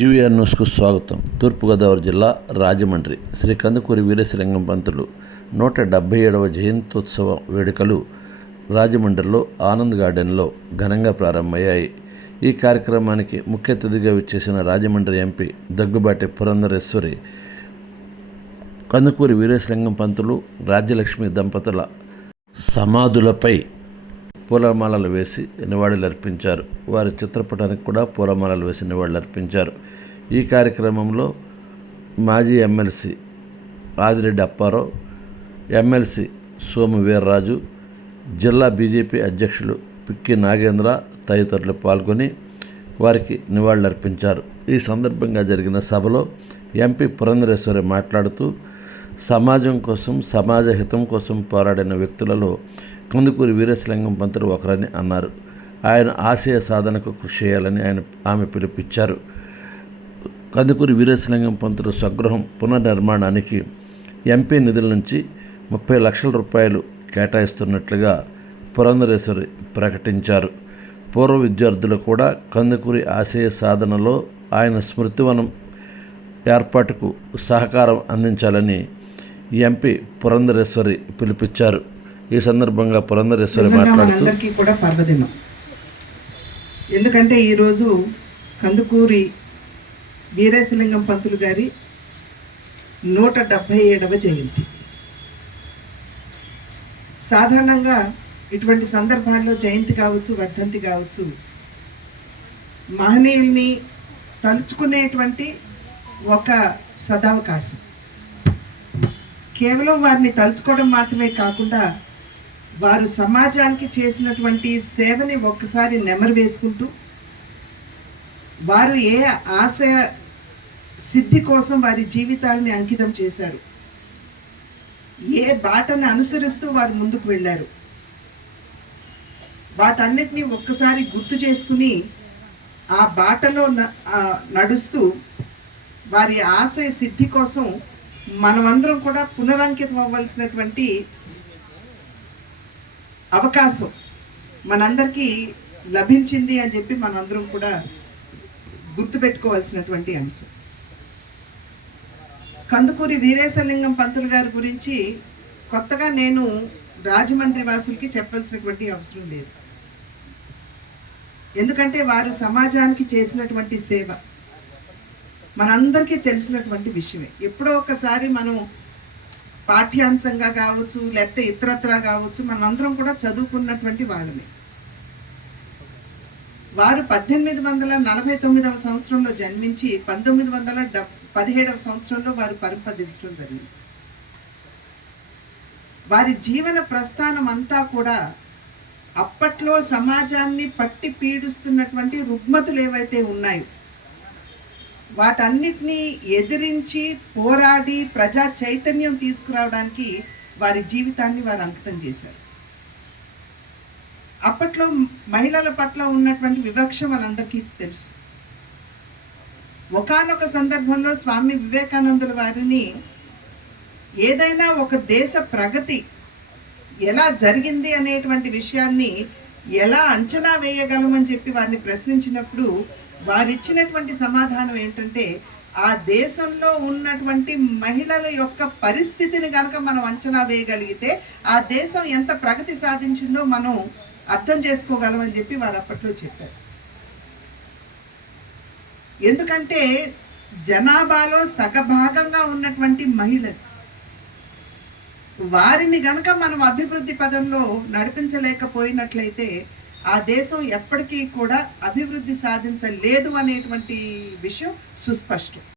GVR న్యూస్కు స్వాగతం. తూర్పుగోదావరి జిల్లా రాజమండ్రి శ్రీ కందుకూరి వీరేశలింగం పంతులు నూట డెబ్భై ఏడవ జయంత్యోత్సవ వేడుకలు రాజమండ్రిలో ఆనంద్ గార్డెన్లో ఘనంగా ప్రారంభమయ్యాయి. ఈ కార్యక్రమానికి ముఖ్య అతిథిగా విచ్చేసిన రాజమండ్రి ఎంపీ దగ్గుబాటి పురంధరేశ్వరి కందుకూరి వీరేశలింగం పంతులు రాజ్యలక్ష్మి దంపతుల సమాధులపై పూలమాలలు వేసి నివాళులు అర్పించారు. వారి చిత్రపటానికి కూడా పూలమాలలు వేసి నివాళులు అర్పించారు. ఈ కార్యక్రమంలో మాజీ ఎమ్మెల్సీ ఆదిరెడ్డి అప్పారావు ఎమ్మెల్సీ సోము వీర్రాజు జిల్లా బీజేపీ అధ్యక్షులు పిక్కి నాగేంద్ర తదితరులు పాల్గొని వారికి నివాళులర్పించారు ఈ సందర్భంగా జరిగిన సభలో ఎంపీ పురంధరేశ్వరి మాట్లాడుతూ సమాజం కోసం సమాజ హితం కోసం పోరాడిన వ్యక్తులలో కందుకూరి వీరేశలింగం పంతులు ఒకరని అన్నారు. ఆయన ఆశయ సాధనకు కృషి చేయాలని ఆయన ఆమె పిలుపిచ్చారు కందుకూరి వీరేశలింగం పంతులు స్వగృహం పునర్నిర్మాణానికి ఎంపీ నిధుల నుంచి ముప్పై లక్షల రూపాయలు కేటాయిస్తున్నట్లుగా పురంధరేశ్వరి ప్రకటించారు. పూర్వ విద్యార్థులు కూడా కందుకూరి ఆశయ సాధనలో ఆయన స్మృతివనం ఏర్పాటుకు సహకారం అందించాలని ఎంపీ పురంధరేశ్వరి పిలుపిచ్చారు ఈ సందర్భంగా పురంధరేశ్వరి మాట్లాడుతూ కూడా పర్వదినం. ఎందుకంటే ఈరోజు కందుకూరి వీరేశలింగం పంతులు గారి నూట డెబ్భై ఏడవ జయంతి. సాధారణంగా ఇటువంటి సందర్భాల్లో జయంతి కావచ్చు వర్ధంతి కావచ్చు మహనీయుల్ని తలుచుకునేటువంటి ఒక సదావకాశం. కేవలం వారిని తలుచుకోవడం మాత్రమే కాకుండా వారు సమాజానికి చేసినటువంటి సేవని ఒక్కసారి నెమరు వేసుకుంటూ వారు ఏ ఆశయ సిద్ధి కోసం వారి జీవితాలని అంకితం చేశారు ఏ బాటను అనుసరిస్తూ వారు ముందుకు వెళ్ళారు వాటన్నిటిని ఒక్కసారి గుర్తు చేసుకుని ఆ బాటలో నడుస్తూ వారి ఆశయ సిద్ధి కోసం మనమందరం కూడా పునరంకితం అవ్వాల్సినటువంటి అవకాశం మనందరికీ లభించింది అని చెప్పి మనందరం కూడా గుర్తుపెట్టుకోవాల్సినటువంటి అంశం. కందుకూరి వీరేశలింగం పంతులు గారి గురించి కొత్తగా నేను రాజమండ్రి వాసులకి చెప్పాల్సినటువంటి అవసరం లేదు. ఎందుకంటే వారు సమాజానికి చేసినటువంటి సేవ. మనందరికీ తెలిసినటువంటి విషయమే. ఎప్పుడో ఒకసారి మనం పాఠ్యాంశంగా కావచ్చు లేకపోతే ఇతరత్రా కావచ్చు మనందరం కూడా చదువుకున్నటువంటి వాళ్ళమే. వారు పద్దెనిమిది వందల నలభై తొమ్మిదవ సంవత్సరంలో జన్మించి పంతొమ్మిది వందల డబ్ పదిహేడవ సంవత్సరంలో వారు పరిపదించడం జరిగింది. వారి జీవన ప్రస్థానం అంతా కూడా అప్పట్లో సమాజాన్ని పట్టి పీడిస్తున్నటువంటి రుగ్మతులు ఏవైతే ఉన్నాయో వాటన్నిటినీ ఎదిరించి పోరాడి ప్రజా చైతన్యం తీసుకురావడానికి వారి జీవితాన్ని వారు అంకితం చేశారు. అప్పట్లో మహిళల పట్ల ఉన్నటువంటి వివక్ష మనందరికీ తెలుసు. ఒకానొక సందర్భంలో స్వామి వివేకానందుల వారిని ఏదైనా ఒక దేశ ప్రగతి ఎలా జరిగింది అనేటువంటి విషయాన్ని ఎలా అంచనా వేయగలమని చెప్పి వారిని ప్రశ్నించినప్పుడు వారిచ్చినటువంటి సమాధానం ఏంటంటే ఆ దేశంలో ఉన్నటువంటి మహిళల యొక్క పరిస్థితిని కనుక మనం అంచనా వేయగలిగితే ఆ దేశం ఎంత ప్రగతి సాధించిందో మనం అర్థం చేసుకోగలమని చెప్పి వారు అప్పట్లో చెప్పారు. ఎందుకంటే జనాభాలో సగభాగంగా ఉన్నటువంటి మహిళలు వారిని గనక మనం అభివృద్ధి పదంలో నడిపించలేకపోయినట్లయితే ఆ దేశం ఎప్పటికీ కూడా అభివృద్ధి సాధించలేదు అనేటువంటి విషయం సుస్పష్టం.